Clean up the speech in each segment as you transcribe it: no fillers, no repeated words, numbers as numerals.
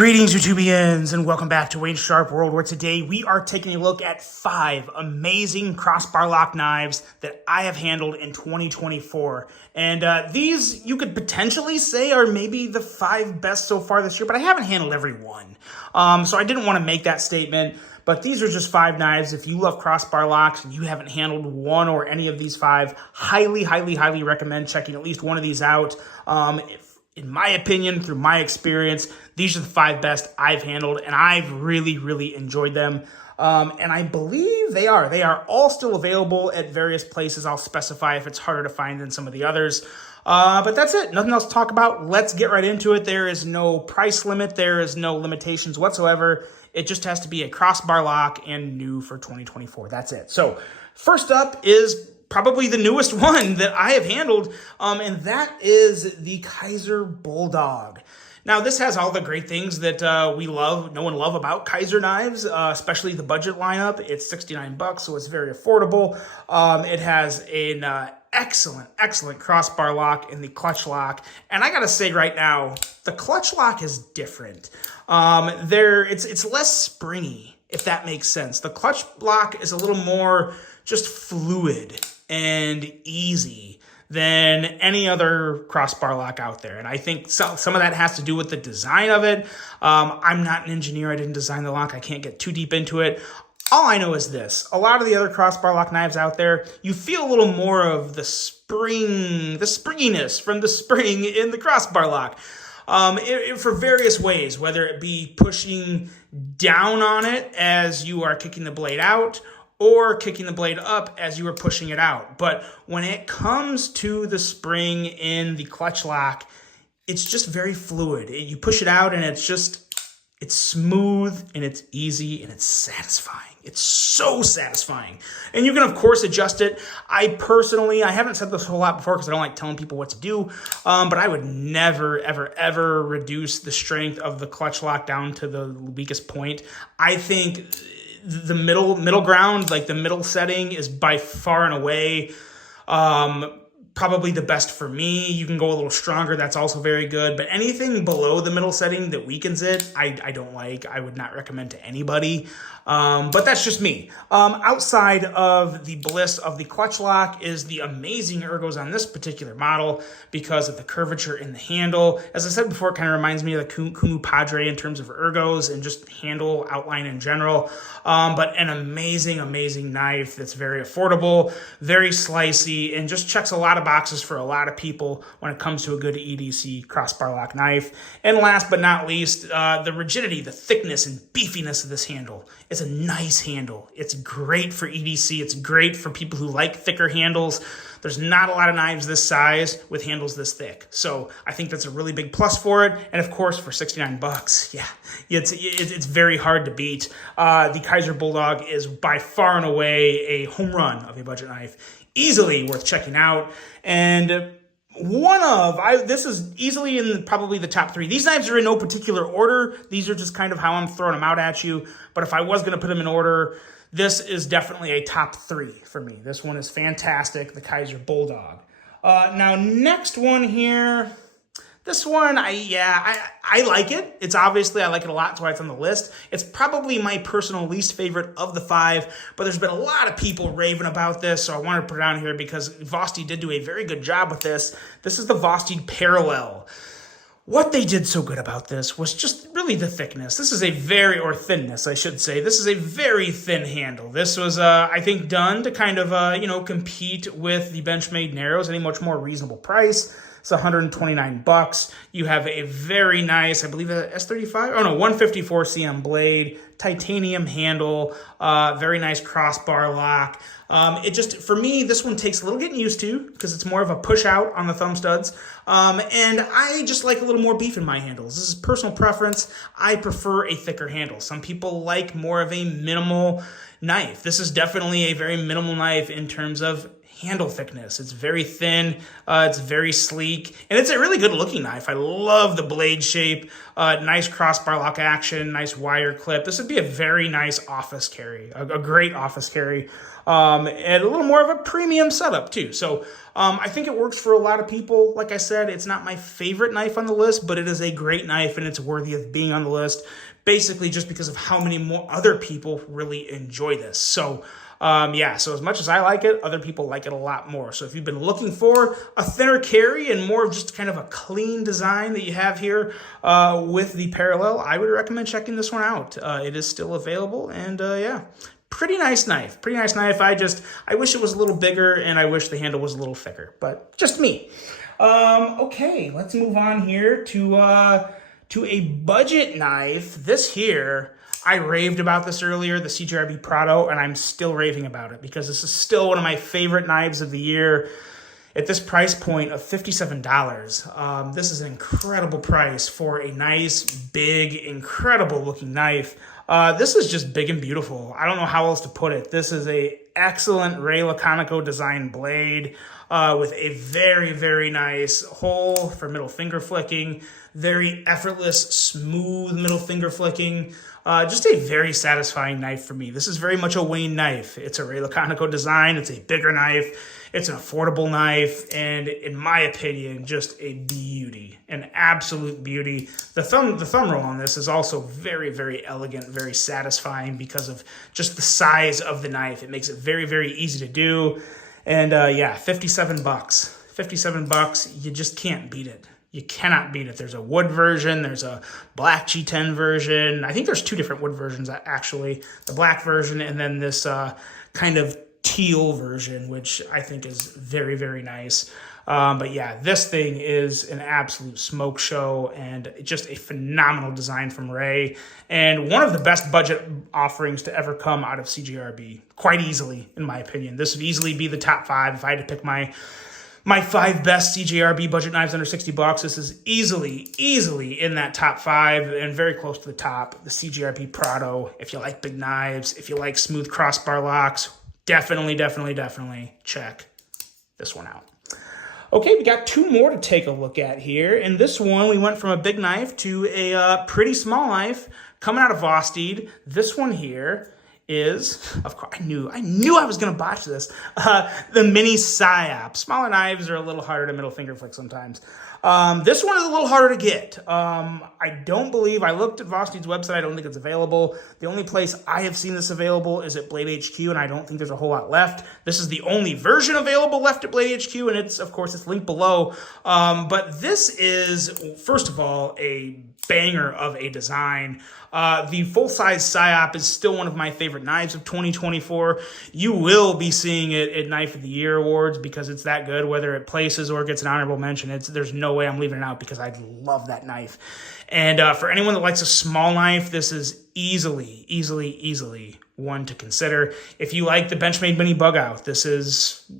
Greetings, YouTubians, and welcome back to Wayne Sharp World, where today we are taking a look at 5 amazing crossbar lock knives that I have handled in 2024. And these, you could potentially say, are maybe the 5 best so far this year, but I haven't handled every one. So I didn't want to make that statement, but these are just 5 knives. If you love crossbar locks and you haven't handled one or any of these 5, highly recommend checking at least one of these out. In my opinion, through my experience, these are the 5 best I've handled, and I've really enjoyed them. And I believe they are all still available at various places. I'll specify if it's harder to find than some of the others. But that's it. Nothing else to talk about. Let's get right into it. There is no price limit. There is no limitations whatsoever. It just has to be a crossbar lock and new for 2024. That's it. So first up is probably the newest one that I have handled, and that is the Kaiser Bulldog. Now, this has all the great things that we love, know and love about Kaiser knives, especially the budget lineup. It's $69, so it's very affordable. It has an excellent crossbar lock in the clutch lock, and I gotta say right now, the clutch lock is different. It's less springy, if that makes sense. The clutch lock is a little more just fluid and easy than any other crossbar lock out there. And I think some of that has to do with the design of it. I'm not an engineer. I didn't design the lock. I can't get too deep into it. All I know is this. A lot of the other crossbar lock knives out there, you feel a little more of the springiness from the spring in the crossbar lock. For various ways, whether it be pushing down on it as you are kicking the blade out, or kicking the blade up as you were pushing it out. But when it comes to the spring in the clutch lock, it's just very fluid. You push it out and it's smooth and it's easy and it's satisfying. It's so satisfying. And you can, of course, adjust it. I haven't said this a whole lot before because I don't like telling people what to do, but I would never, ever reduce the strength of the clutch lock down to the weakest point. I think the middle ground, like the middle setting, is by far and away probably the best for me. You can go a little stronger. That's also very good. But anything below the middle setting that weakens it, I don't like. I would not recommend to anybody. But that's just me. Outside of the bliss of the clutch lock is the amazing ergos on this particular model because of the curvature in the handle. As I said before, it kind of reminds me of the Kumu Padre in terms of ergos and just handle outline in general. But an amazing knife that's very affordable, very slicey, and just checks a lot of boxes for a lot of people when it comes to a good EDC crossbar lock knife. And last but not least, the rigidity, the thickness, and beefiness of this handle. It's a nice handle. It's great for EDC. It's great for people who like thicker handles. There's not a lot of knives this size with handles this thick. So I think that's a really big plus for it. And of course, for $69, yeah, it's very hard to beat. The Kaiser Bulldog is by far and away a home run of a budget knife. Easily worth checking out. And this is easily in probably the top 3. These knives are in no particular order. These are just kind of how I'm throwing them out at you. But if I was going to put them in order, this is definitely a top 3 for me. This one is fantastic, the Kaiser Bulldog. Now, next one here. This one, I like it. It's obviously, I like it a lot. That's why it's on the list. It's probably my personal least favorite of the 5, but there's been a lot of people raving about this, so I wanted to put it on here because Vyso did do a very good job with this. This is the Vyso Parallel. What they did so good about this was just really the thickness. This is or thinness, I should say. This is a very thin handle. This was, I think, done to kind of, compete with the Benchmade Narrows at a much more reasonable price. It's $129. You have a very nice, I believe, a S35? Oh, no, 154 cm blade, titanium handle, very nice crossbar lock. For me, this one takes a little getting used to because it's more of a push out on the thumb studs. And I just like a little more beef in my handles. This is personal preference. I prefer a thicker handle. Some people like more of a minimal knife. This is definitely a very minimal knife in terms of handle thickness. It's very thin, it's very sleek, and it's a really good looking knife. I love the blade shape, nice crossbar lock action, nice wire clip. This would be a very nice office carry, a great office carry, and a little more of a premium setup too. So I think it works for a lot of people. Like I said, it's not my favorite knife on the list, but it is a great knife and it's worthy of being on the list, basically just because of how many more other people really enjoy this. So yeah, so as much as I like it, other people like it a lot more. So if you've been looking for a thinner carry and more of just kind of a clean design that you have here with the Parallel, I would recommend checking this one out. It is still available, and yeah, pretty nice knife. Pretty nice knife. I wish it was a little bigger, and I wish the handle was a little thicker, but just me. Okay, let's move on here to a budget knife. This here, I raved about this earlier, the CGRB Prao, and I'm still raving about it because this is still one of my favorite knives of the year. At this price point of $57, this is an incredible price for a nice, big, incredible looking knife. This is just big and beautiful. I don't know how else to put it. This is a excellent Ray Laconico design blade with a very, very nice hole for middle finger flicking, very effortless, smooth middle finger flicking. Just a very satisfying knife for me. This is very much a Wayne knife. It's a Ray Laconico design. It's a bigger knife. It's an affordable knife. And in my opinion, just a beauty, an absolute beauty. The thumb roll on this is also very, very elegant, very satisfying because of just the size of the knife. It makes it very, very easy to do. And yeah, $57. $57, you just can't beat it. You cannot beat it. There's a wood version. There's a black G10 version. I think there's two different wood versions, actually. The black version and then this kind of teal version, which I think is very, very nice. But yeah, this thing is an absolute smoke show and just a phenomenal design from Ray. And one of the best budget offerings to ever come out of CGRB. Quite easily, in my opinion. This would easily be the top 5 if I had to pick my 5 best CGRB budget knives under $60. This is easily in that top 5 and very close to the top. The CGRB Prao. If you like big knives, if you like smooth crossbar locks, definitely check this one out. Okay, we got 2 more to take a look at here. In this one, we went from a big knife to a pretty small knife coming out of Vosteed. This one here is, of course, I knew I was going to botch this, the mini Psyop. Smaller knives are a little harder to middle finger flick sometimes. This one is a little harder to get. I don't believe, I looked at Vosteed's website, I don't think it's available. The only place I have seen this available is at Blade HQ, and I don't think there's a whole lot left. This is the only version available left at Blade HQ, and it's, of course, it's linked below. But this is, first of all, a banger of a design. The full-size Psyop is still one of my favorite knives of 2024. You will be seeing it at Knife of the Year Awards because it's that good, whether it places or gets an honorable mention. There's no way I'm leaving it out because I love that knife. And for anyone that likes a small knife, this is easily one to consider. If you like the Benchmade Mini Bug Out, this is,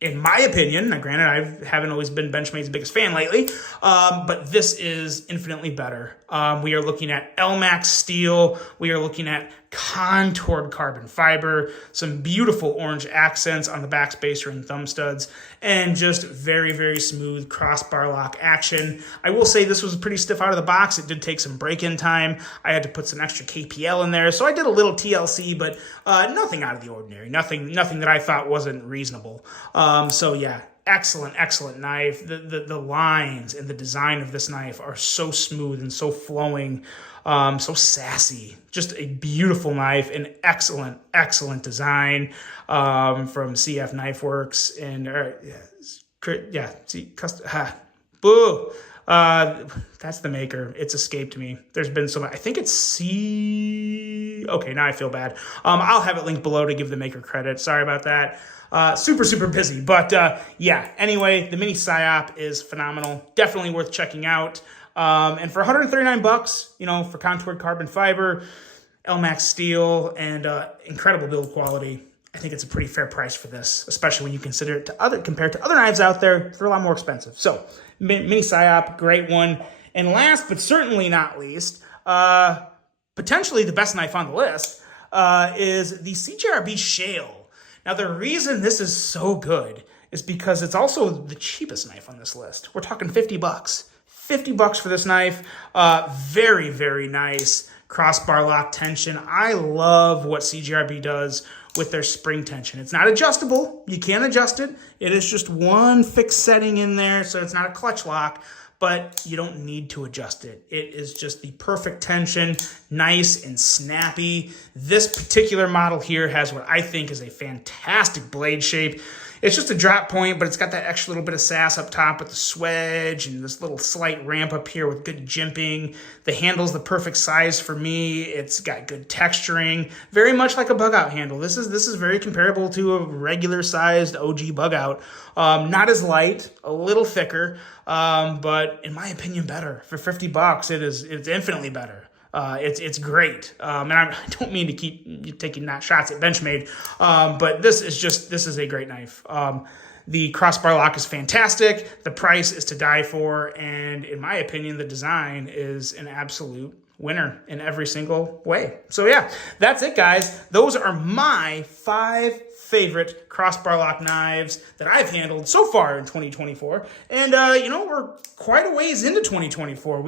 in my opinion, now granted, I haven't always been Benchmade's biggest fan lately, but this is infinitely better. We are looking at LMAX steel. We are looking at contoured carbon fiber, some beautiful orange accents on the back spacer and thumb studs, and just very, very smooth crossbar lock action. I will say this was pretty stiff out of the box. It did take some break-in time. I had to put some extra KPL in there, so I did a little TLC, but nothing out of the ordinary. Nothing that I thought wasn't reasonable. So yeah, excellent knife. The lines and the design of this knife are so smooth and so flowing, so sassy. Just a beautiful knife, an excellent design from CF Knife Works. And boo. That's the maker. It's escaped me. There's been so much. I think it's C. Okay, now I feel bad. I'll have it linked below to give the maker credit. Sorry about that. Super busy. But yeah, anyway, the mini Psyop is phenomenal. Definitely worth checking out. And for $139, for contoured carbon fiber, LMAX steel, and incredible build quality, I think it's a pretty fair price for this, especially when you consider it compared to other knives out there. They're a lot more expensive. So, mini Psyop, great one. And last but certainly not least, potentially the best knife on the list is the CGRB Shale. Now, the reason this is so good is because it's also the cheapest knife on this list. We're talking 50 bucks. 50 bucks for this knife. Very, very nice crossbar lock tension. I love what CGRB does with their spring tension. It's not adjustable. You can't adjust it. It is just one fixed setting in there, so it's not a clutch lock, but you don't need to adjust it. It is just the perfect tension, nice and snappy. This particular model here has what I think is a fantastic blade shape. It's just a drop point, but it's got that extra little bit of sass up top with the swedge and this little slight ramp up here with good jimping. The handle's the perfect size for me. It's got good texturing, very much like a bug out handle. This is very comparable to a regular sized OG bug out. Not as light, a little thicker, but in my opinion, better. For 50 bucks, it's infinitely better. It's great. And I don't mean to keep taking shots at Benchmade, but this is a great knife. The crossbar lock is fantastic. The price is to die for. And in my opinion, the design is an absolute winner in every single way. So yeah, that's it, guys. Those are my 5 favorite crossbar lock knives that I've handled so far in 2024. And, we're quite a ways into 2024.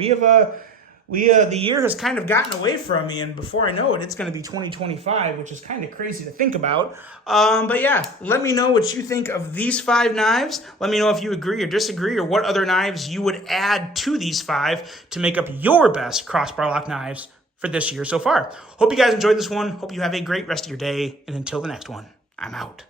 The year has kind of gotten away from me, and before I know it, it's going to be 2025, which is kind of crazy to think about. But yeah, let me know what you think of these 5 knives. Let me know if you agree or disagree, or what other knives you would add to these 5 to make up your best crossbar lock knives for this year so far. Hope you guys enjoyed this one. Hope you have a great rest of your day, and until the next one, I'm out.